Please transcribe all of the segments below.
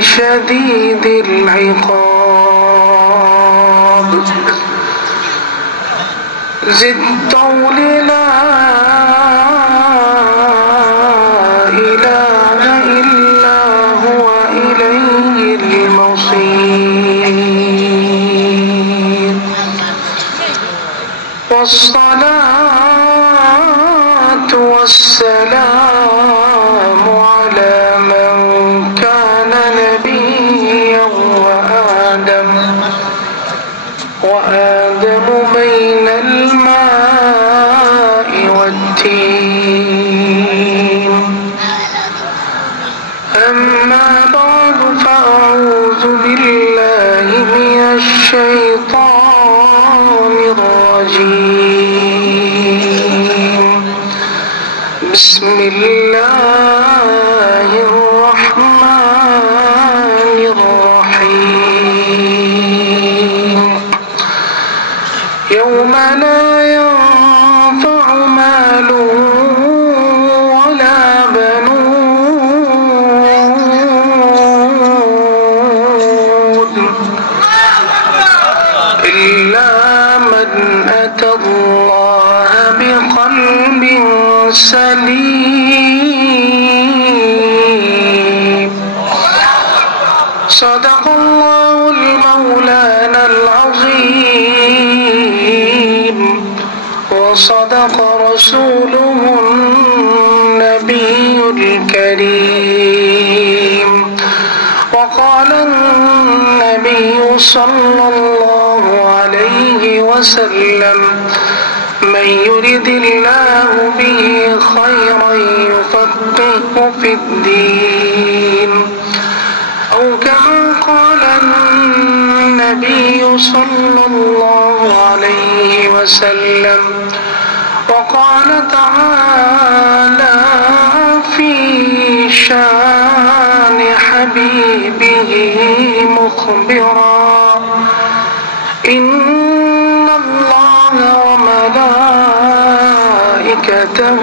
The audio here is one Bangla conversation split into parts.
شديد العقاب ذي الطول لا إله إلا هو إليه المصير والصلاة والسلام على من كان نبيا وآدم بين الماء والتين أما بعد فأعوذ بالله من الشيطان الرجيم بسم الله الرحمن الرحيم يوم لا ينفع مال ولا بنون إلا من أتى الله بقلب سليم صدق الله المولانا العظيم وصدق رسوله النبي الكريم وقال النبي صلى الله عليه وسلم من يرد الله به خيرا يفقهه في الدين أو كما قال النبي صلى الله عليه وسلم وقال تعالى في شان حبيبه مخبرا إن الله وملائكته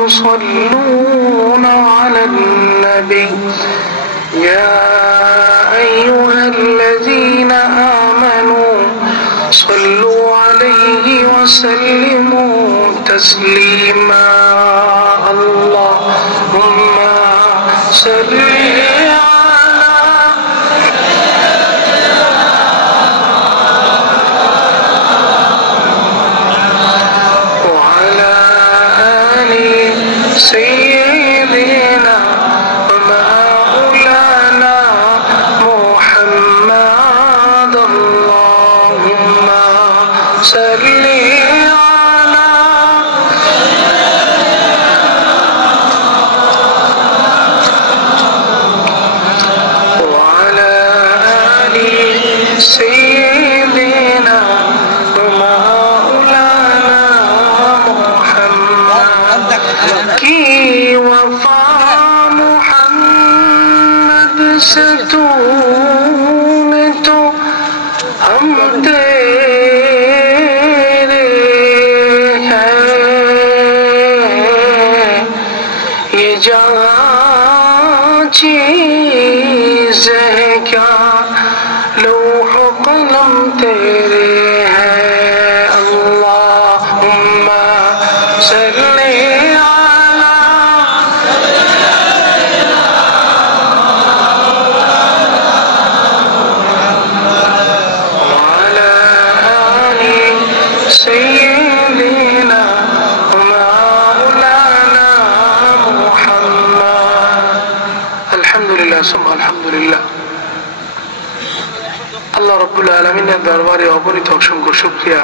يصلون على النبي يا أيها الذين آمنوا صلوا عليه وسلموا تسليما اللهم صل وعلى آل سيدنا ومولانا محمد اللهم صل وعلى آل سيدنا ومولانا محمد کی وفا محمد سے تو ہم تیرے ہیں یہ جہاں چیز ہے کیا لوح و قلم تیرے ہیں اللہم صلی سيدنا ومولانا محمد الحمد لله ثم الحمد لله আল্লাহ রাব্বুল আলামিনের দরবারে অগণিত অসংখ্য শুকরিয়া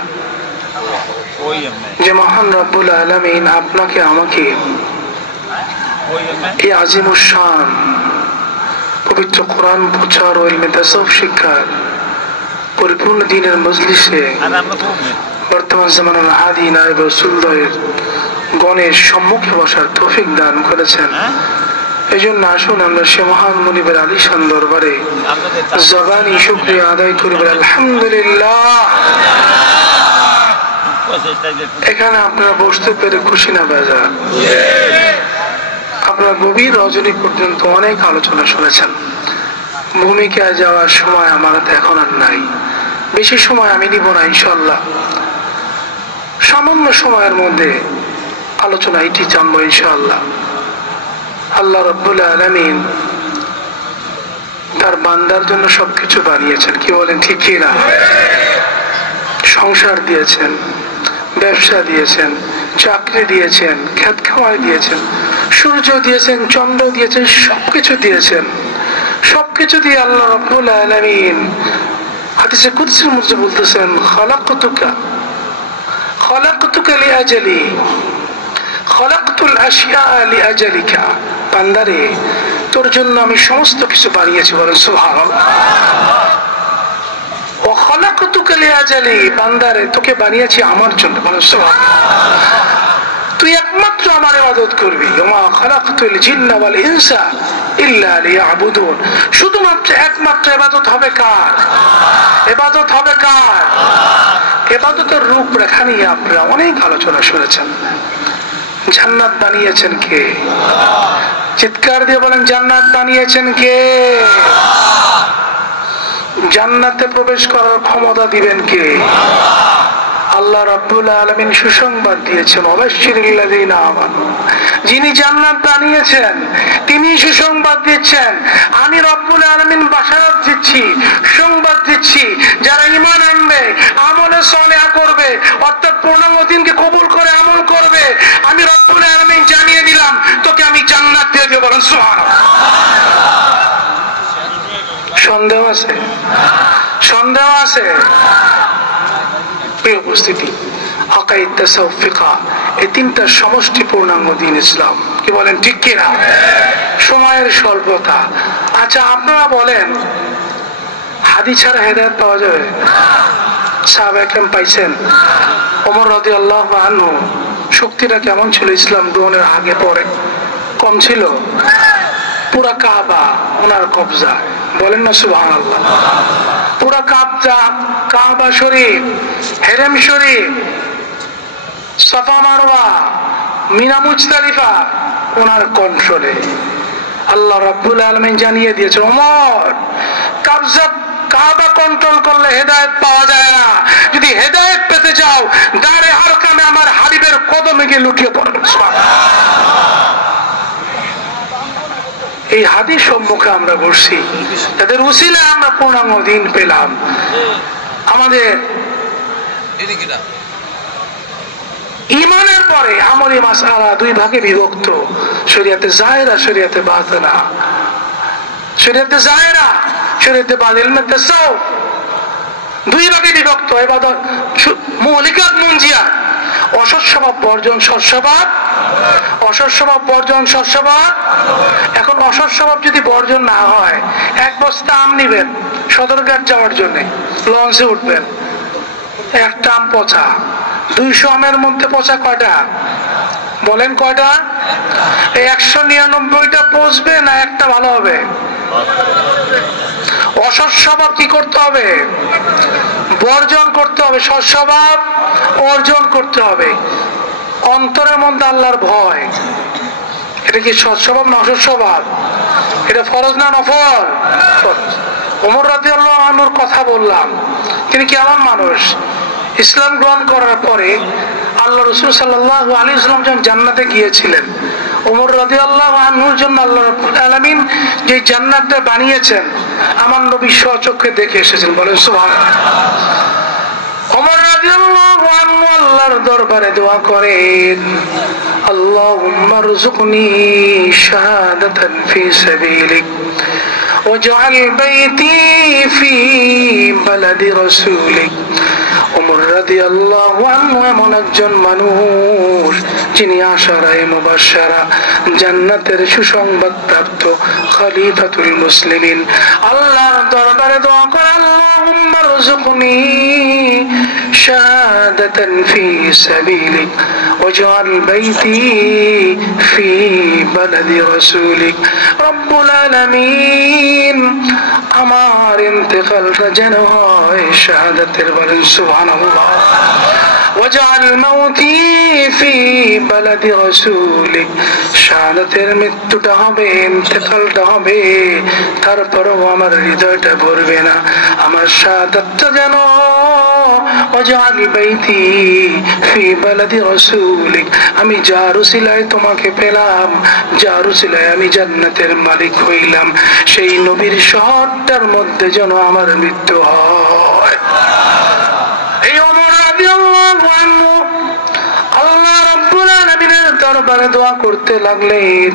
যে মহান রব্বুল আলামিন আপনাকে আমাকে এই আজিমুশ শান পবিত্র কোরআন প্রচার ও ইলমে তাসাউফ শিক্ষার পরিপূর্ণ দ্বীনের মজলিসে বর্তমান জামানার হাদি নায়েব রাসূলুল্লাহর গণের সম্মুখে বসার তৌফিক দান করেছেন। এই জন্য আসুন আমরা সে মহান মুনিবের আলিশান দরবারে জবানি শুকরিয়া আদায় করি আলহামদুলিল্লাহ। এখানে আপনারা বসতে পেরে খুশি না বেজা? আপনারা গভীর রজনী পর্যন্ত অনেক আলোচনা শুনেছেন। ভূমিকায় যাওয়ার সময় আমার এখন আর নাই, বেশি সময় আমি নিব না ইনশাআল্লাহ। সামান্য সময়ের মধ্যে আলোচনা এটি জানবো ইনশাআল্লাহ। আল্লাহ রাব্বুল আলামিন তার বান্দার জন্য সবকিছু বানিয়েছেন, কি বলেন ঠিক কি না? সংসার দিয়েছেন, ব্যবসা দিয়েছেন, চাকরি দিয়েছেন, খেত খাওয়াই দিয়েছেন, সূর্য দিয়েছেন, চন্দ্র দিয়েছেন, সবকিছু দিয়েছেন। সবকিছু দিয়ে আল্লাহ রাব্বুল আলামিন হাদিসে কুদসির মধ্যে বলতেছেন, খালাকতুকা লিআজালি, খালাকতুল আশিয়া লিআজালিকা। বান্দারে, তোর জন্য আমি সমস্ত কিছু বানিয়েছি, বলেন সুবহানাল্লাহ। ওয়া খালাকতুকা লিআজালি, বান্দারে তোকে বানিয়েছি আমার জন্য, বলেন সুবহানাল্লাহ। তুই একমাত্র আমার ইবাদত করবি। ওয়া খালাকতুল জিন্না ওয়াল ইনসা ইল্লা লিয়াবুদুন। শুধুমাত্র একমাত্র ইবাদত হবে কার? ইবাদত হবে কার? ইবাদতের রূপরেখা নিয়ে আপনারা অনেক আলোচনা শুনেছেন। জান্নাত বানিয়েছেন কে? চিৎকার দিয়ে বলেন, জান্নাত বানিয়েছেন কে? জান্নাতে প্রবেশ করার ক্ষমতা দিবেন কে? আল্লাহ রাব্বুল আলামিন সুসংবাদ দিয়েছেন, ওয়াবাশশিরিল্লাযীনা আমানু। যিনি জান্নাত বানিয়েছেন তিনি সুসংবাদ দিচ্ছেন। আমি রব্বুল আলামিন বাশারাত দিচ্ছি, সংবাদ দিচ্ছি, যারা ঈমান আনবে, আমলে সালেহ করবে, অর্থাৎ পূর্ণাঙ্গ দ্বীনকে কবুল করে আমল করবে, আমি রব্বুল আলামিন জানিয়ে দিলাম তোকে আমি জান্নাত দিয়ে দেব, বলেন সুবহানাল্লাহ। সন্দেহ আছে? সন্দেহ আছে? উপস্থিতি, আকাইদ, তাসাউফ, ফিকহ, এই তিনটা সমষ্টি পূর্ণাঙ্গ দ্বীন ইসলাম, কি বলেন ঠিক কি না? সময়ের স্বল্পতা। আচ্ছা আপনারা বলেন, হাদিস ছাড়া হেদায়েত পাওয়া যাবে? সাহাবায়ে কেরাম পাইছেন? ওমর রাদিয়াল্লাহু আনহু শক্তিটা কেমন ছিল ইসলাম গ্রহণের আগে পরে? কম ছিল? পুরা কাবা ওনার কবজা, বলেন না সুবহানাল্লাহ। পুরা কাবা শরীফ, হেরেম শরীফ, সাফা মারওয়া, মিনা মুজদালিফা ওনার কন্ট্রোলে। আল্লাহ রাব্বুল আলামিন জানিয়ে দিয়েছেন, ওমর কাবা কন্ট্রোল করলে হেদায়েত পাওয়া যায় না। যদি হেদায়েত পেতে চাও, দাঁড়ে আরকামে আমার হাবিবের কদমে গিয়ে লুটিয়ে পড়বে। এই হাদিস সম্মুখে আমরা বসছি, তাদের উসিলায় আমরা পূর্ণাঙ্গ দ্বীন পেলাম। আমাদের ঈমানের পরে আমলি মাসআলা দুই ভাগে বিভক্ত, শরীয়তে যায়েরা, শরীয়তে বাতিনা। শরীয়তে যায়েরা, শরীয়তে বাতিল, ইলমে তাসাউফ দুই ভাগে বিভক্ত। ইবাদত মৌলিকাত মুনজিয়াত, অসৎ স্বভাব বর্জন, সৎ স্বভাব, অসৎ স্বভাব বর্জন, সৎ স্বভাব। এখন অসৎ স্বভাব যদি বর্জন না হয়, এক বস্তা আম নিবেন সদরঘাট যাওয়ার জন্য, লঞ্চে উঠবেন, একটা আম পচা, 200 আমের মধ্যে পচা কয়টা? বলেন কয়টা? 199টা পচবে না একটা ভালো হবে? অসৎ স্বভাব কি করতে হবে? বর্জন করতে হবে। সৎ স্বভাব অর্জন করতে হবে। অন্তরের মধ্যে আল্লাহর ভয়, এটা কি সৎ স্বভাব না অসৎ স্বভাব? এটা ফরজ না নফল? ওমর রাদিয়াল্লাহু আনহুর কথা বললাম, তিনি কেমন মানুষ? ইসলাম গ্রহণ করার পরে আল্লাহ রাসূল সাল্লাল্লাহু আলাইহি ওয়াসাল্লাম যখন জান্নাতে গিয়েছিলেন, ওমর রাদিয়াল্লাহু আনহুর জন্য আল্লাহ রাব্বুল আলামিন যে জান্নাতটা বানিয়েছেন, আমার নবী স্বচক্ষে দেখে এসেছেন, বলেন সুবহানাল্লাহ। ওমর রাদিয়াল্লাহু আনহু আল্লাহর দরবারে দোয়া করেন, আল্লাহুম্মা রযুকনি শাহাদাতান ফি সাবিলিক ওয়াজআল বাইতি ফি বালাদি রাসূলিক। ওমর রাদিয়াল্লাহু আনহু এমন একজন মানুষ যিনি আশারায়ে মুবাশশারা, জান্নাতের সুসংবাদ প্রাপ্ত খলিফাতুল মুসলিমিন। আল্লাহর দরবারে দোয়া করে, আল্লাহুম্মা রযুকনি শাহাদাতান ফি সাবিলিক ওয়াজআল বাইতি ফি বালাদি রাসূলিক। রব্বুল আলামিন, আমার ইন্তেকালটা যেন হয় শাহাদাতের, বলেন সুবহানাল্লাহ। ওয়াজআল মাউতি ফি বালাদি রাসূলিক, শাহাদাতের মৃত্যুটা হবে, ইন্তেকালটা হবে, তারপরও আমার হৃদয়টা ভরবে না। আমার শাহাদাতটা যেন ওয়াজআল বাইতি ফি বালাদি রাসূলিক, আমি যার উসিলায় তোমাকে পেলাম, যার উসিলায় আমি জান্নাতের মালিক হইলাম, সেই নবীর শহরটার মধ্যে যেন আমার মৃত্যু হয়। এই ওমর রাদিয়াল্লাহু আনহু আল্লাহ রাব্বুল আলামিনের দরবারে দোয়া করতে লাগলেন।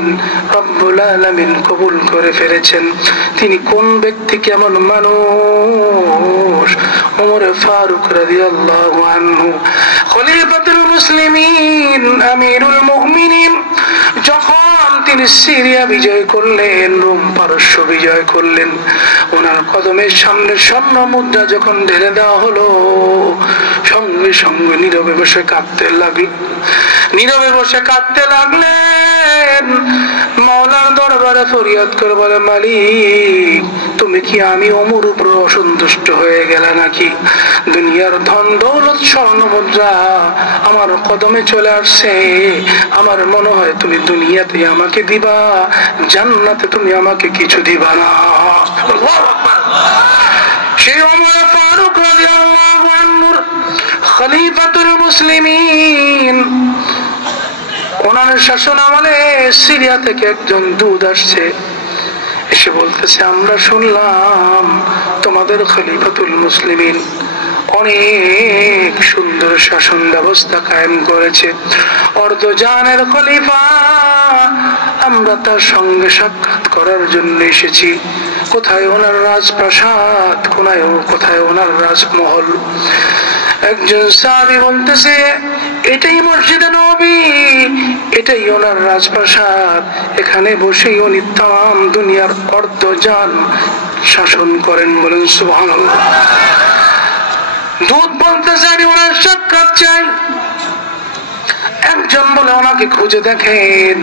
রব্বুল আলামিন কবুল করে ফেলেছেন। তিনি কোন ব্যক্তি, কেমন মানুষ? ওমর ফারুক রাদিয়াল্লাহু আনহু, খলিফাতুল মুসলিমিন, আমিরুল মুমিনিন, যখন তিনি সিরিয়া বিজয় করলেন, রোম পারস্য বিজয় করলেন, ওনার কদমের সামনে স্বর্ণ মুদ্রা যখন ঢেলে দেওয়া হলো, সঙ্গে সঙ্গে নীরবে বসে কাঁদতে লাগলেন, নীরবে বসে কাঁদতে লাগলেন। মাওলার দরবারে ফরিয়াদ করে বলে, মালিক, তুমি কি আমি ওমর উপর অসন্তুষ্ট হয়ে গেলে নাকি? দুনিয়ার ধন দৌলত স্বর্ণ মুদ্রা আমার কদমে চলে আসছে, আমার মনে হয় তুমি দুনিয়াতে আমাকে দিবা, জান্নাতে তুমি আমাকে কিছু দিবা না। সেই ওমর ফারুক রাদিয়াল্লাহু আনহু, খলিফাতুল মুসলিমিন, ওনার শাসন আমলে সিরিয়া থেকে একজন দূত আসছে, এসে বলতেছে, আমরা শুনলাম তোমাদের খলিফাতুল মুসলিমিন অনেক সুন্দর শাসন ব্যবস্থা কায়েম করেছে, অর্ধজানের খলিফা, আমরা তার সঙ্গে সাক্ষাৎ করার জন্য এসেছি। কোথায় ওনার রাজপ্রাসাদ, কোথায় ওনার রাজমহল? একজন সাহাবী বলতেছে, এটাই মসজিদে নবী, এটাই ওনার রাজপ্রাসাদ, এখানে বসেই উনি তাম দুনিয়ার অর্ধজান শাসন করেন। বলেন সুবহানাল্লাহ। দূত বলতেছে, আমি ওনার সাক্ষাৎ চাই। একজন বলে, ওনাকে খুঁজে দেখেন,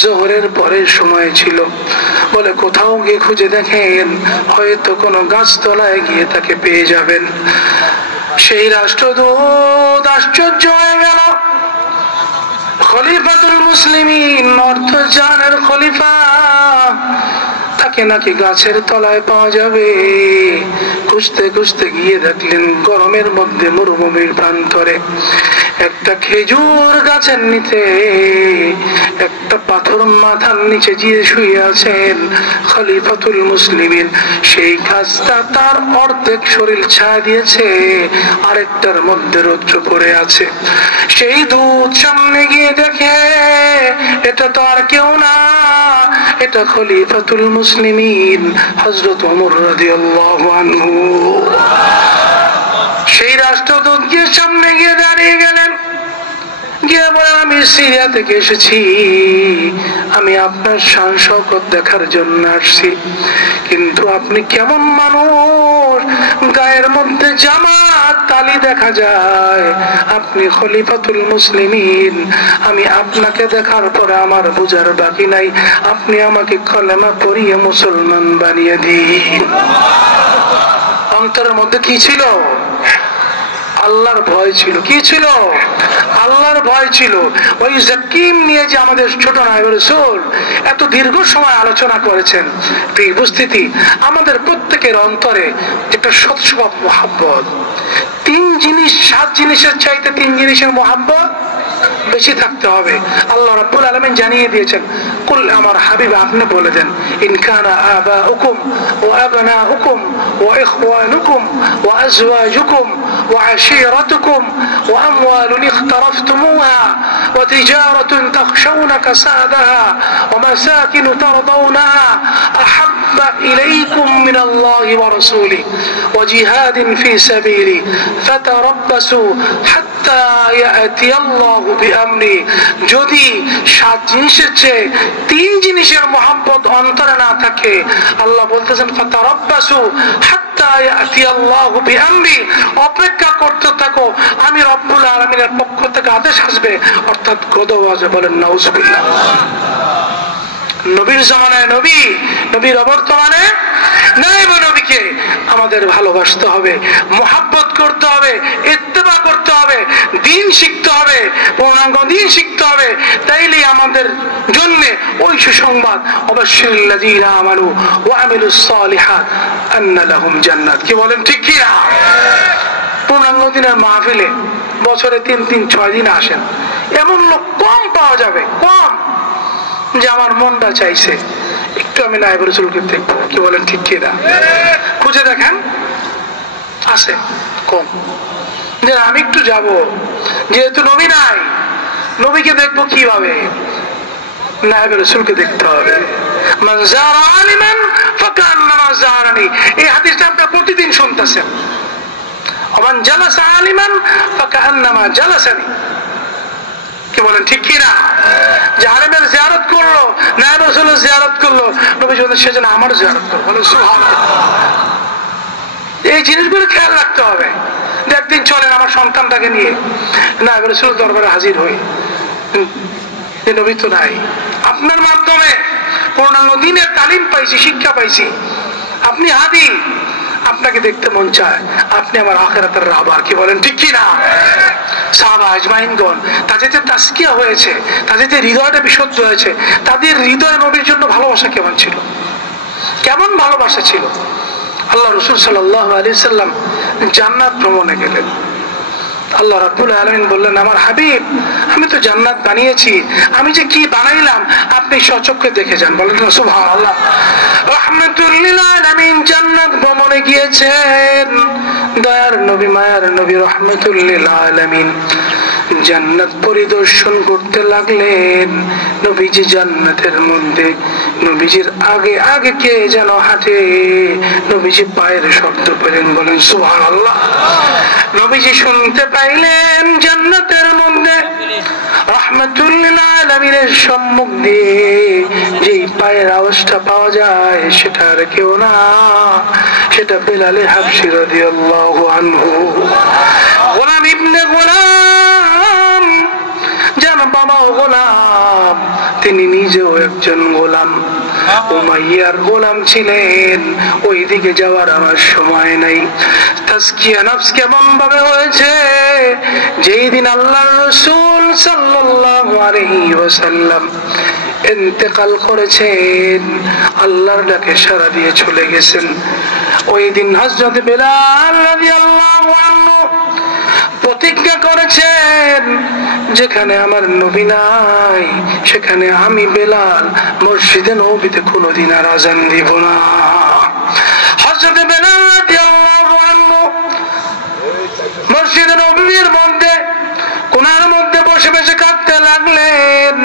জোহরের পরের সময় ছিল, বলে কোথাও গিয়ে খুঁজে দেখেন, হয়তো কোনো গাছতলায় গিয়ে তাকে পেয়ে যাবেন। সেই রাষ্ট্রদূত আশ্চর্য হয়ে গেল, খলিফাতুল মুসলিমিন, অর্ধজানের খলিফা, তাকে নাকি গাছের তলায় পাওয়া যাবে? খুঁজতে খুঁজতে গিয়ে দেখলেন গরমের মধ্যে মরুভূমির প্রান্তরে একটা খেজুর গাছের নিচে একটা পাথর মাথার নিচে গিয়ে শুয়ে আছেন খলিফাতুল মুসলিমিন। সেই গাছটা তার অর্ধেক শরীর ছায়া দিয়েছে, আরেকটার মধ্যে রৌদ্র পড়ে আছে। সেই দূত সামনে গিয়ে দেখে, এটা তো আর কেউ না, এটা খলিফাতুল মুসলিমিন হযরত ওমর রাদিয়াল্লাহু আনহু। সেই রাষ্ট্রদূত গিয়ে সামনে গিয়ে দাঁড়িয়ে গেলেন, গিয়ে বলেন, আমি সিরিয়া থেকে এসেছি, আমি আপনার শান শওকত দেখার জন্য আসছি, কিন্তু আপনি কেমন মানুষ, গায়ের মধ্যে জামা তালি দেখা যায়, আপনি খলিফাতুল মুসলিমিন, আমি আপনাকে দেখার পরে আমার বুঝার বাকি নাই, আপনি আমাকে কলেমা পড়িয়ে মুসলমান বানিয়ে দিন। অন্তরের মধ্যে কি ছিল? আল্লাহর ভয় ছিল। কি ছিল? আল্লাহর ভয় ছিল। ওই জাকিম নিয়ে যে আমাদের ছোট নায়েব রাসূল এত দীর্ঘ সময় আলোচনা করেছেন, এই উপস্থিতি আমাদের প্রত্যেকের অন্তরে একটা সৎস্বভাব মহব্বত, 3 জিনিস 7 জিনিসের চাইতে 3 জিনিসের মহব্বত বেশি থাকতে হবে। আল্লাহ রাব্বুল আলামিন জানিয়ে দিয়েছেন, কুল, আমার হাবিব আপনি বলে দেন, ইন কানা আবাউকুম ওয়া আবনাউকুম ওয়া ইখওয়ানুকুম ওয়া আজওয়াজুকুম ওয়া আশীরাতুকুম ওয়া আমওয়ালুন ইখতারাফতুমুহা ওয়া তিজারাতুন তাখশাউনা কাসাদাহা ওয়া মাসাকিন তারদাউনাহা আহাব্বা ইলাইকুম মিনাল্লাহি ওয়া রাসূলিহি ওয়া জিহাদিন ফি সাবিলি ফাতারাব্বাসু হাত্তা ইয়াতিয়াল্লাহু বিআমরি। যদি 7 জিনিসের চেয়ে 3 জিনিসের মহব্বত অন্তরে না থাকে, আল্লাহ বলতেছেন ফাতারাব্বাসু হাত্তা ইয়াতিয়াল্লাহু বিআমরি, অপেক্ষা করতে থাকো, আমি রব্বুল আলামিনের পক্ষ থেকে আদেশ আসবে, অর্থাৎ গদব আসবে। বলেন নাউজুবিল্লাহ। নবীর জামানায় নবী, নবীর অবর্তমানে নায়েব নবীকে আমাদের ভালোবাসতে হবে, মহব্বত করতে হবে, ইত্তেবা করতে হবে, দিন শিখতে হবে, পূর্ণাঙ্গ দিন শিখতে হবে। তাইলেই আমাদের জন্য ওই সুসংবাদ, অবশ্যিল্লাযীনা আমানু ওয়া আমিলুস সালিহাত আন্না লাহুম জান্নাত। কি বলেন ঠিক কি না? পূর্ণাঙ্গ দিনের মাহফিলে বছরে 3-6 দিন আসেন, এমন লোক কম পাওয়া যাবে, কম, যে আমার মনটা চাইছে একটু আমি নায়েবে রাসূলকে দেখবো। কি বলেন ঠিক কি না? খুঁজে দেখেন, আছে কম, যে আমি একটু যাব, যেহেতু নবী নাই, নবীকে দেখবো কিভাবে? নায়েবে রাসূলকে দেখতে হবে। মান যারা আলিমান ফাকান্নামা যারানি, এই হাদিসটা আপনারা প্রতিদিন শুনতেছেন। মান জালাসা আলিমান ফাকান্নামা জালাসানি। কি বলেন ঠিক কি না? যে আলেমের জিয়ারত করলো, নায়েবে রাসূলের জিয়ারত করলো, নবী বলেন সেজন্য আমার জিয়ারত করো। বলেন সুবহানাল্লাহ। এই জিনিসগুলো খেয়াল রাখতে হবে। একদিন চলেন আমার সন্তানটাকে নিয়ে নায়েবে রাসূলের দরবারে হাজির হই, নবী তো নাই, আপনার মাধ্যমে পূর্ণাঙ্গ দিনের তালিম পাইছি, শিক্ষা পাইছি, আপনি হাদি, আপনাকে দেখতে মন চায়, আপনি আমার আখিরাতের রাহবার। কি বলেন ঠিক কি না? সাহাবা আজমাইনগণ, তাদের যে তাসকিয়া হয়েছে, তাদের যে হৃদয়টা বিশুদ্ধ হয়েছে, তাদের হৃদয় নবীর জন্য ভালোবাসা কেমন ছিল, কেমন ভালোবাসা ছিল। আল্লাহ রাসূল সাল্লাল্লাহু আলাইহি সাল্লাম জান্নাত ভ্রমণে গেলেন। আল্লাহ রাব্বুল আলামিন বললেন, আমার হাবিব, আমি তো জান্নাত বানিয়েছি, আমি যে কি বানাইলাম আপনি স্বচক্ষে দেখে যান। বলেন সুবহানাল্লাহ। রাহমাতুল লিল আলামিন জান্নাত ভ্রমণে গিয়েছেন, দয়ার নবী, মায়ার নবী রাহমাতুল লিল আলামিন জান্নাত পরিদর্শন করতে লাগলেন। নবীজি জান্নাতের মধ্যে, নবীজির আগে আগে কে যেন হাঁটে, নবীজি পায়ের শব্দ পেলেন। বলেন সুবহানাল্লাহ। নবীজি শুনতে পাইলেন জান্নাতের মধ্যে রাহমাতুল লিল আলামিনের সম্মুখ দিয়ে যেই পায়ের আওয়াজটা পাওয়া যায়, সেটা আর কেউ না, সেটা বেলাল হাবশী রাদিয়াল্লাহু আনহু। গোলাম ইবনে গোলাম, যেন বাবা গোলাম, তিনি নিজেও একজন গোলাম, উমাইয়ার গোলাম ছিলেন। ওই দিকে যাওয়ার আমার সময় নাই। তাজকিয়া নফস কেমন ভাবে হয়েছে, যেই দিন আল্লাহর রাসূল সাল্লাল্লাহু আলাইহি ওয়াসাল্লাম ইন্তেকাল করেছেন, আল্লাহর ডাকে সাড়া দিয়ে চলে গেছেন, ওই দিন হযরত বেলাল রাদিয়াল্লাহু আনহু প্রতিজ্ঞা করেছেন, যেখানে আমার নবী নাই সেখানে আমি বেলাল মসজিদে নববীতে কোনোদিন আর আযান দিব না। হযরত বেলাল রাদিয়াল্লাহু আনহু মসজিদে নববীর মধ্যে কোণার মধ্যে বসে বসে কাঁদতে লাগলেন।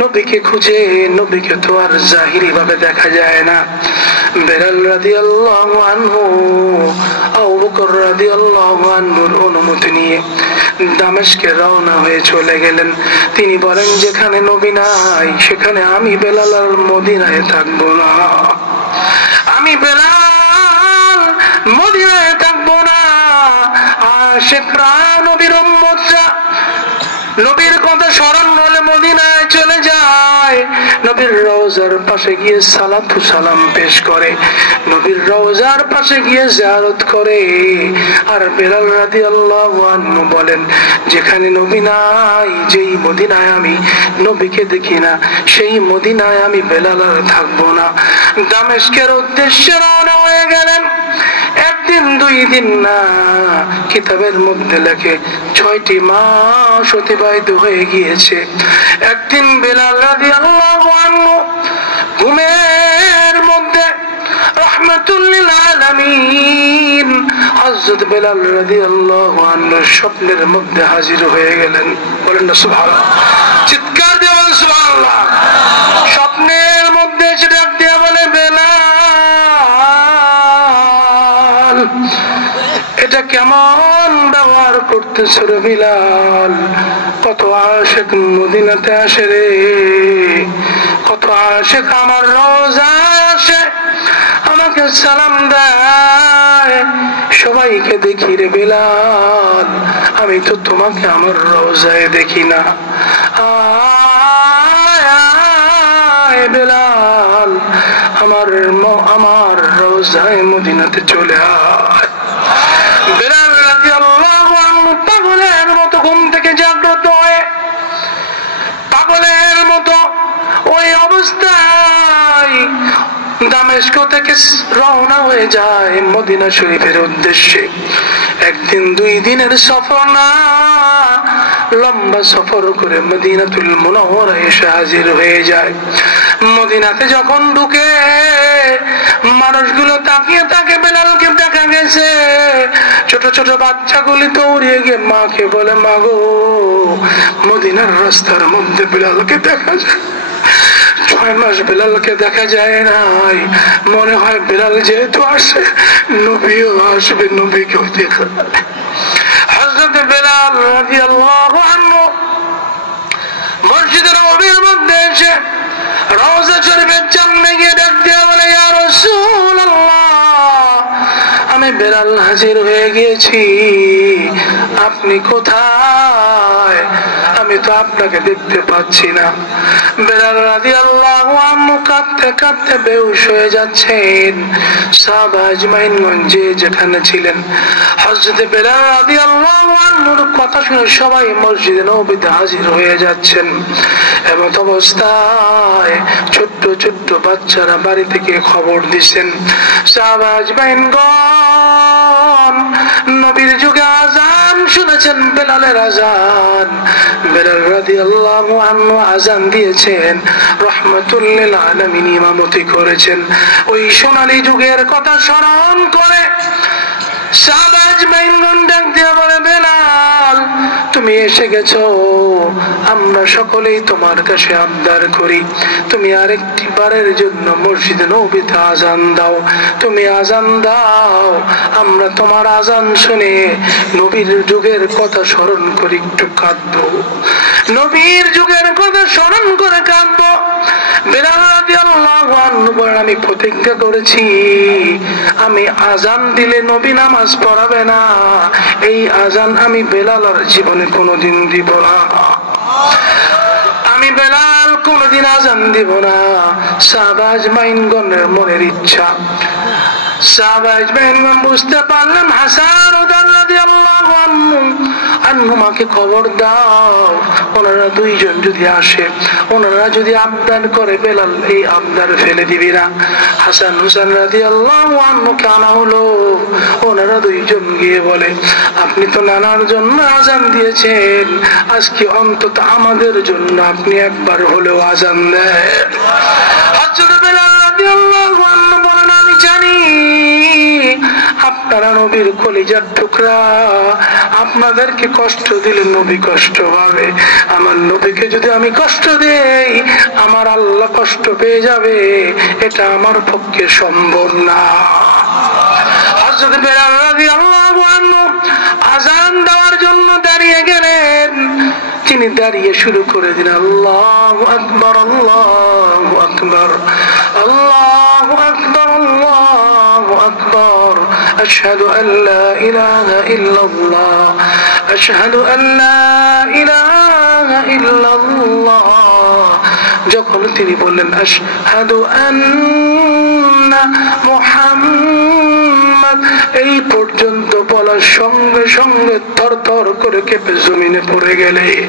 নবীকে খুঁজে, নবীকে তো আর জাহিরি ভাবে দেখা যায় না। বেলাল রাদিয়াল্লাহু আনহু আবু বকর রাদিয়াল্লাহু আনহুর অনুমতি নিয়ে দামেস্কে রওনা হয়ে চলে গেলেন। তিনি বলেন, যেখানে নবী নাই সেখানে আমি বেলাল আর মদিনায় থাকবো না, আমি বেলাল মদিনায় থাকবো না। আশিকরা, নবীর উম্মতরা নবীর কথা স্মরণ হলে মদিনায় চলে যায়, নবীর রওজার পাশে গিয়ে সালাতু সালাম পেশ করে, নবীর রওজার পাশে গিয়ে জিয়ারত করে। আর বেলাল রাদিয়াল্লাহু আনহু বলেন, যেখানে নবী নাই, যেই মদিনায় আমি নবীকে দেখি না, সেই মদিনায় আমি বেলাল আর থাকবো না। দামেস্কের উদ্দেশ্যে রওনা হয়ে গেলেন। একদিন, 2 দিন না, কিতাবের মধ্যে লেখে 6টি মাস অতিবাহিত হয়ে গিয়েছে। একদিন বেলাল রাদিয়াল্লাহু আনহু ঘুমের মধ্যে রাহমাতুল লিল আলামিন হযরত বেলাল রাদিয়াল্লাহু আনহু স্বপ্নের মধ্যে হাজির হয়ে গেলেন। বলেন না সুবহানাল্লাহ, চিৎকার দিয়ে বলেন সুবহানাল্লাহ। স্বপ্নের মধ্যে সেটা ডাক দিয়ে বলে, বেলাল, এটা কেমন ব্যবহার করতেছে রে বিলাল? কত আশিক মদিনাতে আসে রে, কত আশিক আমার রওজায় আসে, আমাকে সালাম দেয়, সবাইকে দেখি রে বিলাল, আমি তো তোমাকে আমার রওজায় দেখি না। আয় বিলাল, আমার রওজায় মদিনাতে চলে আয়। বেলাল রাদিয়াল্লাহু অবস্থায় দামেস্ক থেকে রওনা হয়ে যায় মদিনা শরীফের উদ্দেশ্যে। একদিন 2 দিনের সফর না, লম্বা সফর করে মদিনাতুল মুনাওয়ারা এসে হাজির হয়ে যায়। মদিনাতে যখন ঢুকে মানুষগুলো তাকিয়ে তাকে বেলালকে দেখা গেছে। ছোট ছোট বাচ্চাগুলি দৌড়িয়ে গিয়ে মাকে বলে, মা গো, মদিনার রাস্তার মধ্যে বেলালকে দেখা যায়। 6 মাস বেলালকে দেখা যায় নাই। মনে হয় বেলাল যেহেতু আসে, নবীও আসবে, নবীকেও দেখা। হযরত বেলাল রাদিয়াল্লাহু আনহু মসজিদের নববীর মধ্যে এসে রওজা শরীফের সামনে গিয়ে ডাক দিয়ে বলে, ইয়া রাসূলুল্লাহ, আমি বেলাল হাজির হয়ে গিয়েছি, আপনি কোথায়? আমি তো আপনাকে দেখতে পাচ্ছি না। বেলাল রাদিয়াল্লাহু আনহু কাঁদতে কাঁদতে বেহুশ হয়ে যাচ্ছেন। সাহাবা আজমাইন যে যেখানে ছিলেন, হযরত বেলাল রাদিয়াল্লাহু আনহুর কথা শুনে সবাই মসজিদে নববীতে হাজির হয়ে যাচ্ছেন। এমন অবস্থায় ছোট্ট ছোট্ট বাচ্চারা বাড়ি থেকে খবর দিচ্ছেন, সাহাবা আজমাইনগণ নবীর যুগে আযান শুনেছেন, বেলালের আযান। বেলাল রাদিয়াল্লাহু আনহু আযান দিয়েছেন, রাহমাতুল লিল আলামিন ইমামতি করেছেন। ওই সোনালী যুগের কথা স্মরণ করে সাহাবা আজমাইনগণ ডাক দিয়ে বলে, বেলাল তুমি এসে গেছো, আমরা সকলেই তোমার কাছে আবদার করি, তুমি আরেকটি বারের জন্য মসজিদে নববীতে আযান দাও। তুমি আযান দাও, আমরা তোমার আযান শুনে নবীর যুগের কথা স্মরণ করি, একটু কাঁদবো, নবীর যুগের কথা স্মরণ করে কাঁদবো। বেলাল রাদিয়াল্লাহু আনহু বলেন, আমি প্রতিজ্ঞা করেছি, আমি আযান দিলে নবী নামাজ পড়াবে না, এই আযান আমি বেলালের জীবনে কোনোদিন দিব না। আমি বেলাল কোনোদিন আযান দিব না। সাহাবা আজমাইনগণের মনের ইচ্ছা। সাহাবা আজমাইনগণ বুঝতে পারলেন, হাসান রাদিয়াল্লাহু আনহু মাকে খবর দাও, ওনারা 2 জন যদি আসে, ওনারা যদি আবদার করে, বেলাল এই আবদার ফেলে দিবি না। হাসান হুসাইন রাদিয়াল্লাহু আনহুকে আনা হলো। ওনারা 2 জন গিয়ে বলে, আপনি তো নানার জন্য আযান দিয়েছেন, আজকে অন্তত আমাদের জন্য আপনি একবার হলেও আযান দেন। হযরত বেলাল রাদিয়াল্লাহু আনহু বলেন, আমি জানি আপনারা নবীর কলিজার টুকরা, আপনাদেরকে কষ্ট দিলে নবী কষ্ট পাবে। আমার নবীকে যদি আমি কষ্ট দেই, আমার আল্লাহ কষ্ট পেয়ে যাবে, এটা আমার পক্ষে সম্ভব না। হযরত বেলাল রাদিয়াল্লাহু আনহু আযান দেওয়ার জন্য দাঁড়িয়ে গেলেন। তিনি দাঁড়িয়ে শুরু করে দিলেন, আল্লাহু আকবার, আল্লাহু আকবার, আল্লাহু আকবার, আল্লাহু আকবার, আশহাদু আল্লা ইলাহা ইল্লাল্লাহ, আশহাদু আল্লা ইলাহা ইল্লাল্লাহ। যখন তিনি বললেন আশহাদু আন্না মুহাম্মাদ, এই পর্যন্ত বলার সঙ্গে সঙ্গে থরথর করে কেঁপে জমিনে পড়ে গেলেন।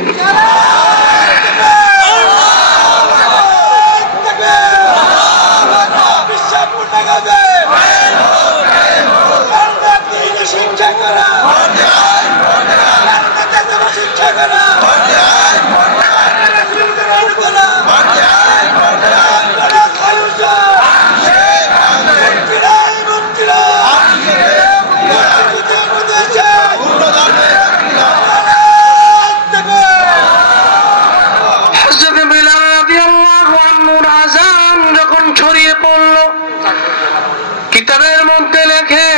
কিতাবের মধ্যে লেখে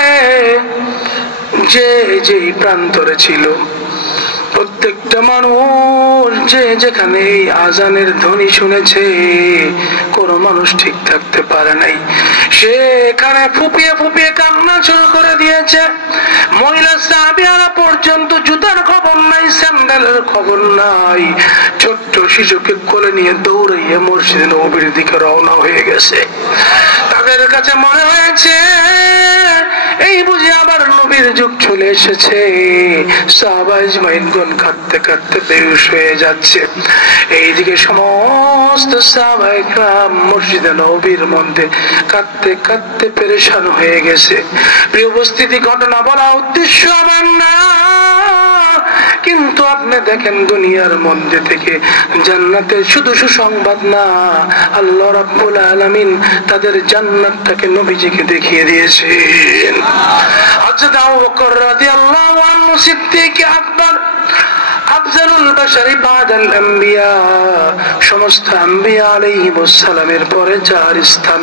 যে যেই প্রান্তরে ছিল, প্রত্যেকটা মানুষ যে যেখানে এই আজানের ধ্বনি শুনেছে, কোন মানুষ ঠিক থাকতে পারে নাই। সে এখানে ফুপিয়ে ফুপিয়ে কান্না শুরু করে দিয়েছে। মহিলা সাহাবীরা পর্যন্ত জুতার খবর নাই, স্যান্ডেলের খবর নাই, ছোট্ট শিশুকে কোলে নিয়ে দৌড়িয়ে মসজিদে নববীর দিকে রওনা হয়ে গেছে। তাদের কাছে মনে হয়েছে এই বুঝি আবার নবী নবীর যুগ চলে এসেছে। সাহাবা আজমাইনগণ কাঁদতে কাঁদতে বেহুশ হয়ে যাচ্ছে। এইদিকে সমস্ত সাহাবায়ে কেরাম মসজিদে নববীর মধ্যে কাঁদতে কাঁদতে পেরেশান হয়ে গেছে। প্রিয় উপস্থিতি, ঘটনা বলা উদ্দেশ্য আমার না, কিন্তু আপনি দেখেন দুনিয়ার মধ্যে থেকে জান্নাতের শুধু সুসংবাদ না, আল্লাহ রাব্বুল আলামিন তাদের জান্নাতটাকে নবীজিকে দেখিয়ে দিয়েছেন। হযরত আবু বকর রাদিয়াল্লাহু আনহু সিদ্দিক আকবর আফজালুল বাশারি বাদাল আম্বিয়া, সমস্ত আম্বিয়া আলাইহিমুস সালামের পরে যার স্থান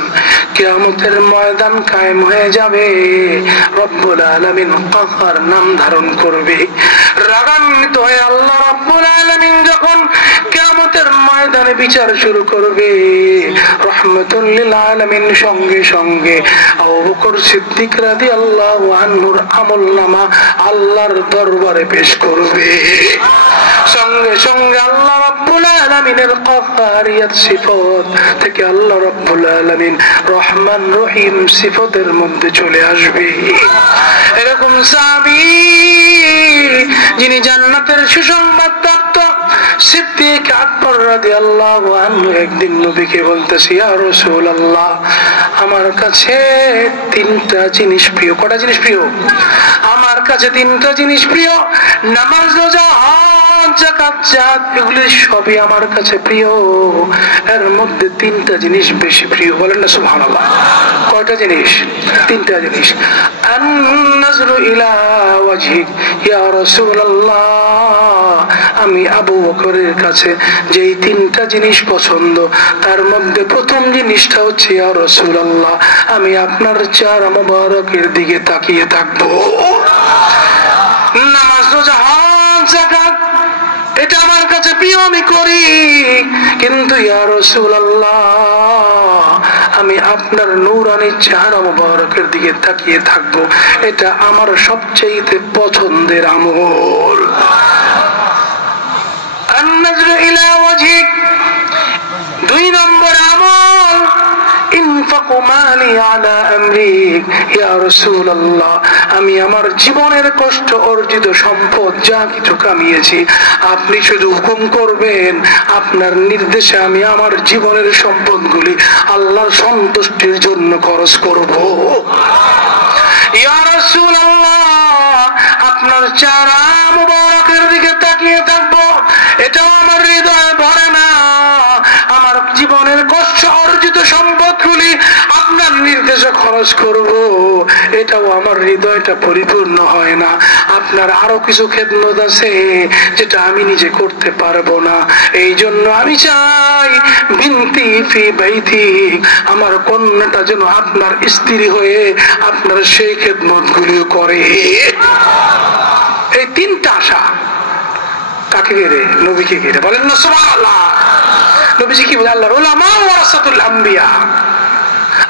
কিয়ামতের ময়দান কায়েম হয়ে যাবে, রব্বুল আলামিন কাহার নাম ধারণ করবে। রাগান্বিত হয়ে আল্লাহ রব্বুল আলামিন যখন কিয়ামতের ময়দানে বিচার শুরু করবে, রহমাতুল লিল আলামিন সঙ্গে সঙ্গে আবু বকর সিদ্দিক রাদিয়াল্লাহু আনহুর আমলনামা আল্লাহর দরবারে পেশ করবে। সঙ্গে সঙ্গে আল্লাহ রাব্বুল আলামিনের কাহারিয়াত সিফাত থেকে আল্লাহ রাব্বুল আলামিন রহমান রহিম সিফাতের মধ্যে চলে আসবে। এরকম সাহাবী যিনি জান্নাতের সুসংবাদ প্রাপ্ত সিদ্দিক আকবর রাদিয়াল্লাহু আনহু একদিন নবীকে বলতেছে, ইয়া রাসূলুল্লাহ, আমার কাছে তিনটা জিনিস প্রিয়। কটা জিনিস প্রিয়? আমার কাছে তিনটা জিনিস প্রিয়। নামাজ, রোজা, হজ, যাকাত, জাকাত, এগুলি সবই আমার কাছে প্রিয়। এর মধ্যে তিনটা জিনিস বেশি প্রিয়। বলেন না সুবহানাল্লাহ। কয়টা জিনিস? তিনটা জিনিস। আন-নাজরু ইলা ওয়াজহিক ইয়া রাসূলুল্লাহ, আমি আবু বকরের কাছে যেই তিনটা জিনিস পছন্দ, তার মধ্যে প্রথম জিনিসটা হচ্ছে ইয়া রাসূলুল্লাহ, আমি আপনার চেহারা মোবারকের দিকে তাকিয়ে থাকবো। নামাজ, রোজা, হজ, যাকাত এটা আমার কাছে প্রিয়, আমি করি, কিন্তু ইয়া রাসূলুল্লাহ আমি আপনার নূরানী চেহারা মোবারকের দিকে তাকিয়ে থাকবো, এটা আমার সবচেয়ে পছন্দের আমল। আন-নাজরু ইলা ওয়াজহিক, দুই নম্বর আমল ইনফাকু মালি আলা আমরিক ইয়া রাসূলুল্লাহ, আমি আমার জীবনের কষ্ট অর্জিত সম্পদ যা কিছু কামিয়েছি আপনি শুধু হুকুম করবেন, আপনার নির্দেশে আমি আমার জীবনের সম্পদগুলি আল্লাহর সন্তুষ্টির জন্য খরচ করব। ইয়া রাসূলুল্লাহ আপনার চেহারা মুবারকের দিকে তাকিয়ে থাকবো, এটাও আমার হৃদয়ে ভরে না। আমার জীবনের কষ্ট অর্জিত সম্পদগুলি আপনার নির্দেশে খরচ করব, এটাও আমার হৃদয়টা পরিপূর্ণ হয় না। আপনার আরো কিছু খেদমত আছে যেটা আমি নিজে করতে পারবো না, এই জন্য আমি চাই বিনতি ফি বাইতি, আমার কন্যাটা যেন আপনার স্ত্রী হয়ে আপনার সেই খেদমত গুলিও করে। এই তিনটা আশা কাকে ঘিরে? নবীকে ঘিরে। বলেন না সুবহানাল্লাহ। নবীজি কি বলে? আল্লাহর উলামা ওয়ারাসাতুল আম্বিয়া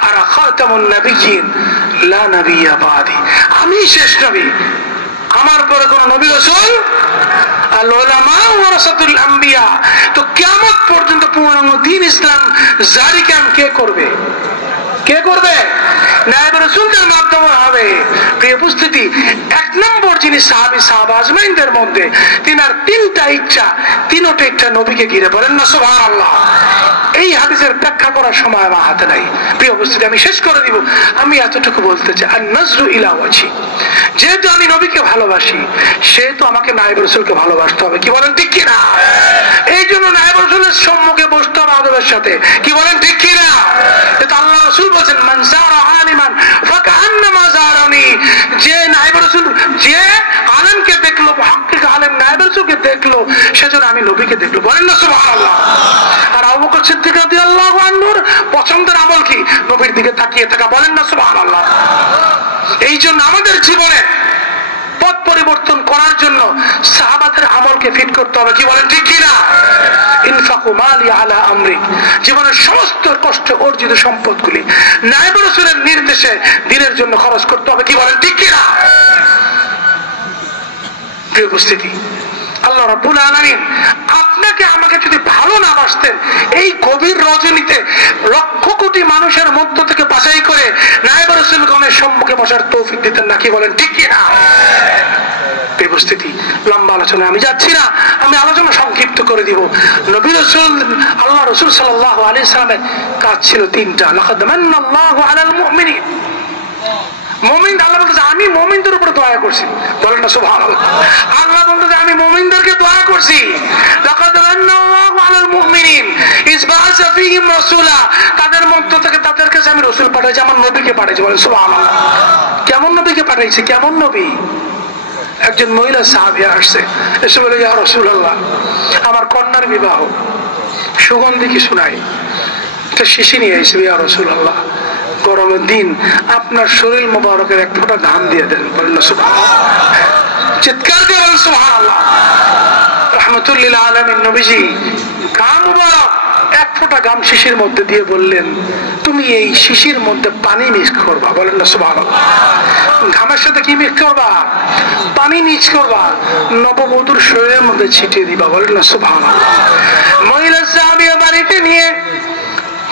আর খাতামুন নাবিয়্যিন লা নাবিয়্যা বাদি, আমি শেষ নবী, আমার পরে কোন নবী রাসূল। আল উলামা ওয়ারাসাতুল আম্বিয়া, তো কিয়ামত পর্যন্ত পূর্ণাঙ্গ দ্বীন ইসলাম জারি কায়েম কে করবে? কে করবে? নায়েব রাসূলদের মাধ্যমে হবে। প্রিয় উপস্থিতি, এক নম্বর যিনি সাহাবী সাহাবা আজমাইনদের মধ্যে তিনার তিনটা ইচ্ছা, তিনটা ইচ্ছা নবীকে ঘিরে। বলেন না সুবহানাল্লাহ। এই হাদিসের ব্যাখ্যা করার সময় আমার হাতে নাই। প্রিয় উপস্থিতি, আমি শেষ করে দিব। আমি এতটুকু বলতে চাই, আন-নাজরু ইলা ওয়াজহি, যেহেতু আমি নবীকে ভালোবাসি সেহেতু আমাকে নায়েব রাসূলকে ভালোবাসতে হবে। কি বলেন ঠিক কিনা? এই জন্য নায়েব রাসূলের সম্মুখে বসতে হবে আদবের সাথে। কি বলেন ঠিক কিনা? এটা আল্লাহ রাসূল বলেন, মান যারা আলিমান ফাকান্নামা যারানি, যে নায়েব রাসূল, যে আলেমকে দেখলো, মুহাক্কিক আলেম নায়েব রাসূলকে দেখলো, সেজন্য আমি নবীকে দেখলো। বলেন না সুবহানাল্লাহ। আর আবু বকর সিদ্দিক রাদিয়াল্লাহু আনহুর পছন্দের আমল কি? নবীর দিকে তাকিয়ে থাকা। বলেন না সুবহানাল্লাহ। এই জন্য আমাদের জীবনে পথ পরিবর্তন করার জন্য সাহাবাদের আমলকে ফিট করতে হবে। কি বলেন ঠিক কিনা? ইনফাকু মালি আলা আমরিক, জীবনের সমস্ত কষ্ট অর্জিত সম্পদগুলি নায়েব রাসূলের নির্দেশে দ্বীনের জন্য খরচ করতে হবে। কি বলেন ঠিক কিনা? প্রিয় উপস্থিতি, আল্লাহ আল্লাহ রাব্বুল আলামিন আপনাকে আমাকে যদি ভালো না বাসতেন, এই গভীর রজনীতে লক্ষ কোটি মানুষের মধ্য থেকে বাছাই করে নায়েব রাসূলগণের সম্মুখে বসার তৌফিক দিতেন না। কি বলেন ঠিক কি না? উপস্থিতি লম্বা আলোচনা আমি যাচ্ছি না, আমি আলোচনা সংক্ষিপ্ত করে দিব। নবী রাসূল আল্লাহ রাসূল সাল্লাল্লাহু আলাইহি সাল্লামের কাজ ছিল তিনটা। লাকাদ মান্নাল্লাহু আলাল মুমিনিন, মুমিন আল্লাহ বলতেছে আমি মুমিনদের উপর দয়া করছি, বলেন না সুবহানাল্লাহ। আল্লাহ বলতেছে আমি মুমিনদেরকে দয়া করছি। লাকাদ মান্নাল্লাহু আলাল মুমিনিন ইয বাআসা ফীহিম রাসূলা, তাদের মধ্য থেকে তাদের কাছে আমি রাসূল পাঠাইছি, আমার নবীকে পাঠাইছি, বলেন সুবহানাল্লাহ। কেমন নবীকে পাঠাইছি? কেমন নবী? একজন মহিলা সাহাবী আসছে, এসে বলে ইয়া রাসূলুল্লাহ আমার কন্যার বিবাহ, সুগন্ধি কিছু নাই, একটা শিশি নিয়ে এসে ইয়া রাসূলুল্লাহ গরমের দিন আপনার শরীর মোবারকের এক ফোঁটা ঘাম দিয়ে দেন, বলেন না সুবহানাল্লাহ। চিৎকার দিয়ে বলেন সুবহানাল্লাহ। রাহমাতুল লিল আলামিন নবীজি ঘাম মোবারক এক ফোঁটা ঘাম শিশির মধ্যে দিয়ে বললেন তুমি এই শিশির মধ্যে পানি মিক্স করবা, বলেন না সুবহানাল্লাহ। ঘামের সাথে কি মিক্স করবা? পানি মিক্স করবা, নববধূর শরীরের মধ্যে ছিটিয়ে দিবা, বলেন না সুবহানাল্লাহ। মহিলা সাহাবী বাড়িতে নিয়ে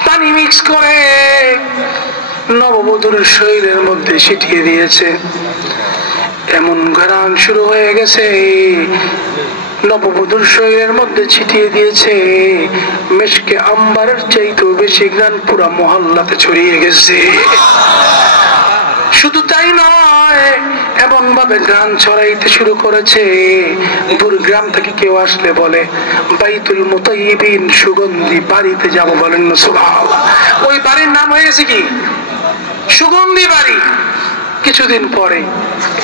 পানি মিক্স করে নববধূর শরীরের মধ্যে ছিটিয়ে দিয়েছে। এমন ঘ্রাণ শুরু হয়ে গেছে, নববধূর শরীরের মধ্যে ছিটিয়ে দিয়েছে, মেশকে আম্বারের চাইতেও বেশি ঘ্রাণ পুরা মহল্লাতে ছড়িয়ে গেছে। শুধু তাই নয়, এমন ভাবে ঘ্রাণ ছড়াইতে শুরু করেছে, দূর গ্রাম থেকে কেউ আসলে বলে বাইতুল মুতাইয়িবিন, সুগন্ধি বাড়িতে যাব, বলেন না সুবহানাল্লাহ। ওই বাড়ির নাম হয়ে গেছে কি? সুগন্ধি বাড়ি। কিছুদিন পরে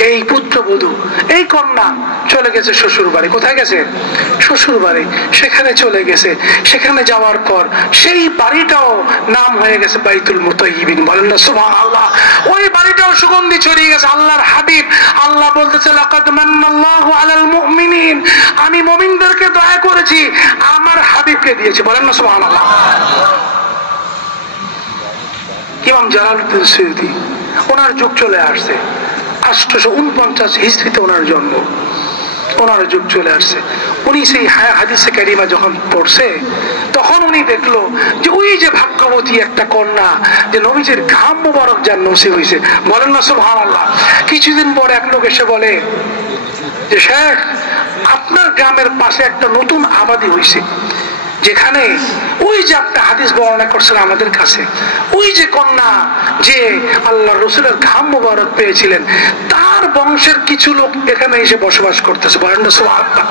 এই পুত্রবধূ, এই কন্যা চলে গেছে শ্বশুর বাড়ি। কোথায় গেছে? শ্বশুর বাড়ি। সেখানে চলে গেছে। সেখানে যাওয়ার পর সেই বাড়িটাও নাম হয়ে গেছে বাইতুল মুতাইয়িবিন, বলেন না সুবহানাল্লাহ। ওই বাড়িটাও সুগন্ধি ছড়িয়ে গেছে। আল্লাহর হাবিব আল্লাহ বলতেছে লাকাদ মান্নাল্লাহু আলাল মুমিনিন, আমি মুমিনদেরকে দয়া করেছি, আমার হাবিবকে দিয়েছি, বলেন না সুবহানাল্লাহ। ইমাম জালালউদ্দিন সুয়ুতী ওনার যুগ চলে আসছে 849 হিজরিতে ওনার জন্ম, ওনার যুগ চলে আসছে। উনি সেই হাদিসে কারিমা যখন পড়ছে তখন উনি দেখলো যে ওই যে ভাগ্যবতী একটা কন্যা, যে নবীজির ঘাম মোবারক যার নসিব হয়েছে, বলেন না সুবহানাল্লাহ। কিছুদিন পর এক লোক এসে বলে যে শেখ আপনার গ্রামের পাশে একটা নতুন আবাদি হয়েছে, যেখানে ওই যে একটা হাদিস বর্ণনা করছেন আমাদের কাছে, ওই যে কন্যা যে আল্লাহ রসুলের ঘাম মুবারক পেয়েছিলেন, তার বংশের কিছু লোক এখানে এসে বসবাস করতেছে, বলেন না সুবহানাল্লাহ।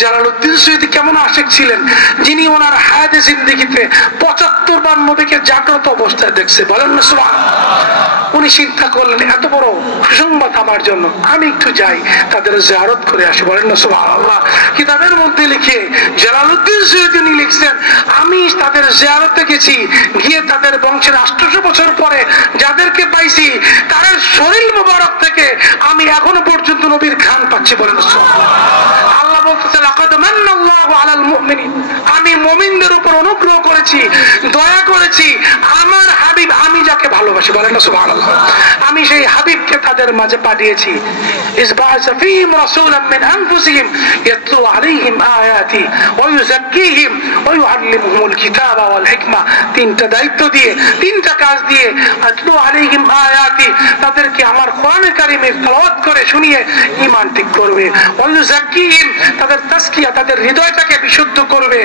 জালালউদ্দিন সুয়ুতী কেমন আশিক ছিলেন, যিনি ওনার হায়াতে জিন্দেগিতে 75 বার নবীকে জাগ্রত অবস্থায় দেখছে, বলেন না সুবহানাল্লাহ। উনি চিন্তা করলেন এত বড় সুসংবাদ আমার জন্য, আমি একটু যাই তাদের জিয়ারত করে আসি, বলেন না সুবহানাল্লাহ। কিতাবের মধ্যে লিখে জালালউদ্দিন সুয়ুতী তিনি লিখছেন আমি তাদের জিয়ারতে গেছি, গিয়ে তাদের বংশের 800 বছর পরে যাদেরকে পাইছি তাদের শরীর মোবারক থেকে আমি এখনো পর্যন্ত নবীর ঘ্রাণ পাচ্ছি, বলেন না সুবহানাল্লাহ। আল্লাহ বলতেছে লাকাদ মান্নাল্লাহু আলাল মুমিনিন, আমি মুমিনদের উপর অনুগ্রহ করেছি, দয়া করেছি, আমার হাবিব আমি যাকে ভালোবাসি, বলেন না সুবহানাল্লাহ। আমি সেই হাবিবকে তাদের মাঝে পাঠিয়েছি। ইসবাআসা ফীহিম রাসূলাম মিন আনফুসিহিম ইয়াতলু আলাইহিম আয়াতি ওয়া ইউযাক্কিহিম ওয়া ইউআল্লিমুহুমুল কিতাবা ওয়াল হিকমা। তিনটা দায়িত্ব দিয়ে, তিনটা কাজ দিয়ে, আতলু আলাইহিম আয়াতি, তাদেরকে আমার কোরআনে কারীমের তেলাওয়াত করে শুনিয়ে ঈমান ঠিক করবে, ওয়া ইউযাক্কিহিম, তাদের তাজকিয়া, তাদের হৃদয়টাকে বিশুদ্ধ করবে,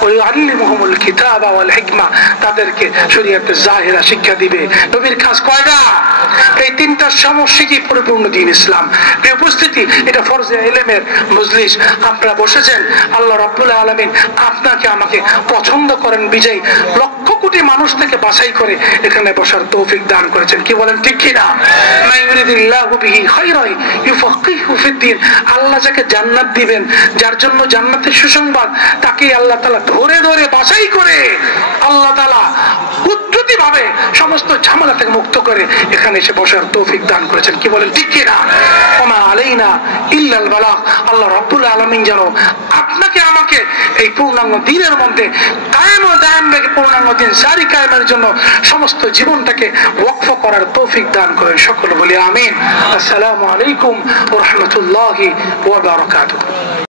ওয়া ইউআল্লিমুহুমুল কিতাবা ওয়াল হিকমা, তাদেরকে শরীয়তের জাহিরা শিক্ষা দিবে। নবীর কাজ কয়টা? এই তিনটা সমষ্টি পরিপূর্ণ দ্বীন ইসলাম। উপস্থিতি, এটা ফরজে ইলমের মজলিস, আপনারা বসেছেন, আল্লাহ রাব্বুল আলামিন আপনাকে আমাকে পছন্দ করেন বিজয়ী লক্ষ কোটি মানুষ থেকে বাছাই করে এখানে বসার তৌফিক দান করেছেন, কি বলেন ঠিক কি না? মাইয়ুরিদিল্লাহু বিহি খায়রান ইউফাক্কিহু ফিদ্দীন, আল্লাহ যাকে জান্নাত দিবেন, যার জন্য জান্নাতের সুসংবাদ, তাকে আল্লাহ তাআলা ধরে ধরে বাছাই করে আল্লাহ তাআলা উদ্ধৃতি ভাবে ভাবে সমস্ত ঝামেলা থেকে মুক্ত করে এখানে এসে বসার তৌফিক দান করেছেন। কি বলেন ঠিক কিনা? ওমা আলাইনা ইল্লাল বালাগ। আল্লাহ রাব্বুল আলামিন যেন আপনাকে আমাকে এই পূর্ণাঙ্গ দ্বীনের মধ্যে কায়েম ও দায়েম রেখে পূর্ণাঙ্গ দ্বীন জারি কায়েমের জন্য সমস্ত জীবনটাকে ওয়াকফ করার তৌফিক দান করেন। সকলে বলি আমিন। আসসালামু আলাইকুম ওয়া রাহমাতুল্লাহি ওয়া বারাকাতুহু।